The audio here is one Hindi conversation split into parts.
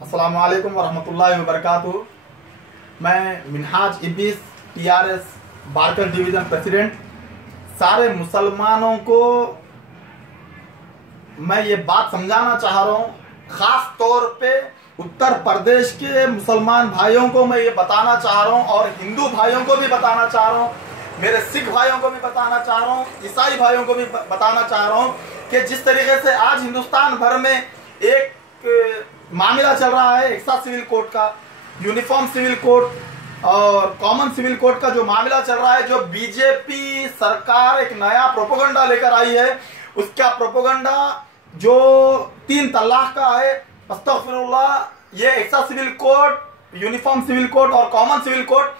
अस्सलाम वालेकुम वरहमतुल्लाहि वबरकातुहू। मैं मिनहाज इब्बीस TRS बारकर डिवीज़न प्रेसिडेंट। सारे मुसलमानों को मैं ये बात समझाना चाह रहा हूँ, ख़ास तौर पे उत्तर प्रदेश के मुसलमान भाइयों को मैं ये बताना चाह रहा हूँ और हिंदू भाइयों को भी बताना चाह रहा हूँ, मेरे सिख भाइयों को भी बताना चाह रहा हूँ, ईसाई भाइयों को भी बताना चाह रहा हूँ कि जिस तरीके से आज हिंदुस्तान भर में एक मामला चल रहा है एक्सा सिविल कोड का, यूनिफॉर्म सिविल कोड और कॉमन सिविल कोड का जो मामला चल रहा है, जो बीजेपी सरकार एक नया प्रोपोगंडा लेकर आई है, उसका प्रोपोगंडा जो 3 तलाक का है, अस्तगफिरुल्लाह, ये एक्सा civil code, uniform civil code और कॉमन सिविल कोड,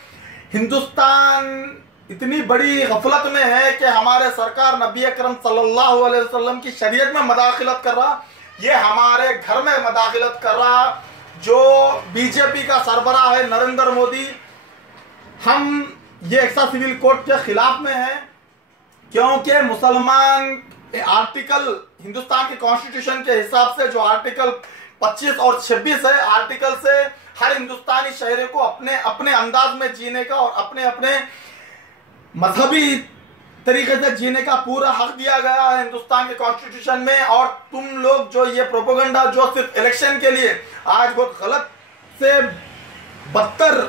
हिंदुस्तान इतनी बड़ी गफलत में है कि हमारे सरकार नबी अकरम सल्लल्लाहु अलैहि वसल्लम की शरीयत में मदाखिलत कर रहा, ये हमारे घर में मदाखिलत कर रहा। जो बीजेपी का सरबराह है नरेंद्र मोदी, हम ये एक्सा सिविल कोड के खिलाफ में हैं, क्योंकि मुसलमान आर्टिकल हिंदुस्तान के कॉन्स्टिट्यूशन के हिसाब से जो आर्टिकल 25 और 26 है, आर्टिकल से हर हिंदुस्तानी शहरी को अपने अपने अंदाज में जीने का और अपने अपने मजहबी तरीके से जीने का पूरा हक दिया गया है हिंदुस्तान के कॉन्स्टिट्यूशन में। और तुम लोग जो ये प्रोपेगेंडा जो सिर्फ इलेक्शन के लिए आज बहुत गलत से बदतर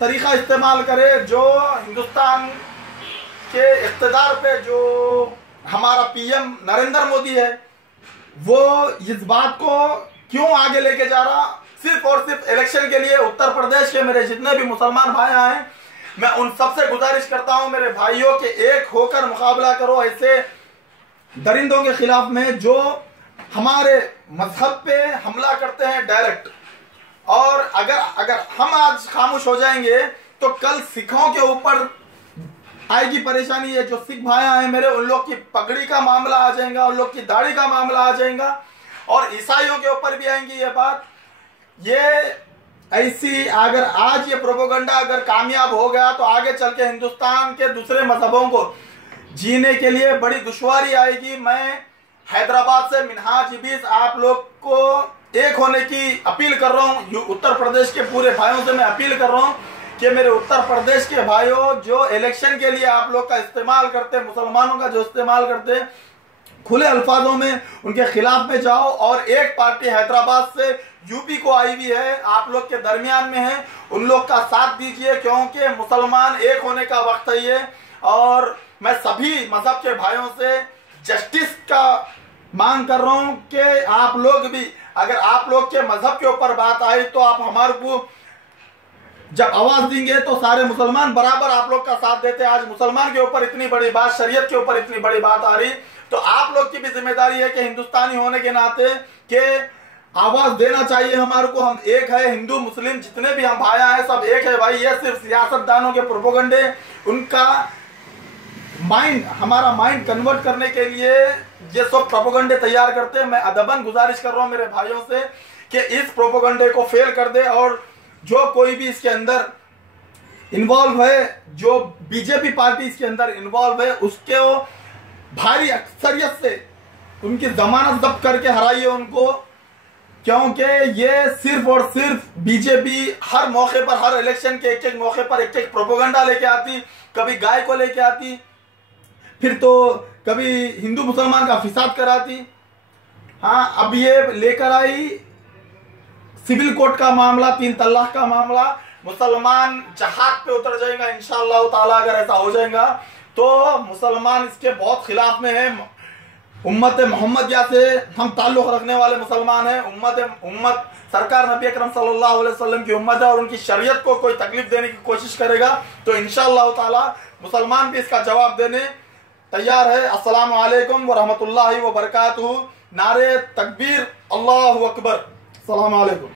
तरीका इस्तेमाल करे, जो हिंदुस्तान के इक़्तिदार पे जो हमारा PM नरेंद्र मोदी है, वो इस बात को क्यों आगे लेके जा रहा, सिर्फ और सिर्फ इलेक्शन के लिए। उत्तर प्रदेश के मेरे जितने भी मुसलमान भाई हैं, मैं उन सबसे गुजारिश करता हूं मेरे भाइयों के एक होकर मुकाबला करो ऐसे दरिंदों के खिलाफ में जो हमारे मजहब पे हमला करते हैं डायरेक्ट। और अगर हम आज खामोश हो जाएंगे तो कल सिखों के ऊपर आएगी परेशानी। है जो सिख भाई हैं मेरे, उन लोग की पगड़ी का मामला आ जाएगा, उन लोग की दाढ़ी का मामला आ जाएगा, और ईसाइयों के ऊपर भी आएंगी ये बात। ये ऐसी अगर आज ये प्रोपेगेंडा अगर कामयाब हो गया तो आगे चल के हिंदुस्तान के दूसरे मजहबों को जीने के लिए बड़ी दुश्वारी आएगी। मैं हैदराबाद से मिनहाज इब्बीस आप लोग को एक होने की अपील कर रहा हूँ। उत्तर प्रदेश के पूरे भाइयों से मैं अपील कर रहा हूँ कि मेरे उत्तर प्रदेश के भाइयों, जो इलेक्शन के लिए आप लोग का इस्तेमाल करते, मुसलमानों का जो इस्तेमाल करते, खुले अल्फाजों में उनके खिलाफ में जाओ। और एक पार्टी हैदराबाद से यूपी को आई हुई है, आप लोग के दरमियान में है, उन लोग का साथ दीजिए, क्योंकि मुसलमान एक होने का वक्त है ये। और मैं सभी मजहब के भाइयों से जस्टिस का मांग कर रहा हूं कि आप लोग भी, अगर आप लोग के मजहब के ऊपर बात आई तो आप हमारे को जब आवाज देंगे तो सारे मुसलमान बराबर आप लोग का साथ देते। आज मुसलमान के ऊपर इतनी बड़ी बात, शरीयत के ऊपर इतनी बड़ी बात आ रही, तो आप लोग की भी जिम्मेदारी है कि हिंदुस्तानी होने के नाते के आवाज देना चाहिए हमारे को। हम एक है, हिंदू मुस्लिम जितने भी हम भाइयां हैं सब एक है भाई। ये सिर्फ सियासतदानों के प्रोपेगेंडे, उनका माइंड, हमारा माइंड कन्वर्ट करने के लिए ये सब प्रोपेगेंडे तैयार करते हैं। मैं अदबन गुजारिश कर रहा हूं मेरे भाइयों से कि इस प्रोपेगेंडे को फेल कर दे, और जो कोई भी इसके अंदर इन्वॉल्व है, जो बीजेपी पार्टी इसके अंदर इन्वॉल्व है, उसके वो भारी अक्सरियत से उनकी जमानत जब्त करके हराइए उनको, क्योंकि ये सिर्फ और सिर्फ बीजेपी हर मौके पर, हर इलेक्शन के एक एक मौके पर एक एक प्रोपेगेंडा लेके आती। कभी गाय को लेके आती, फिर तो कभी हिंदू मुसलमान का फिसाद कराती। हाँ, अब ये लेकर आई सिविल कोड का मामला, 3 तलाक का मामला। मुसलमान जहाद पे उतर जाएगा इंशाअल्लाह ताला। अगर ऐसा हो जाएगा तो मुसलमान इसके बहुत खिलाफ में है। उम्मत मोहम्मदिया से हम ताल्लुक रखने वाले मुसलमान हैं। उम्मत सरकार नबी अकरम सल्लल्लाहु अलैहि वसल्लम की उम्मत है, और उनकी शरीयत को कोई तकलीफ देने की कोशिश करेगा तो इंशाअल्लाह ताला मुसलमान भी इसका जवाब देने तैयार है। अस्सलामु अलैकुम व रहमतुल्लाहि व बरकातुहू। नारे तकबीर, अल्लाहु अकबर। अस्सलामु अलैकुम।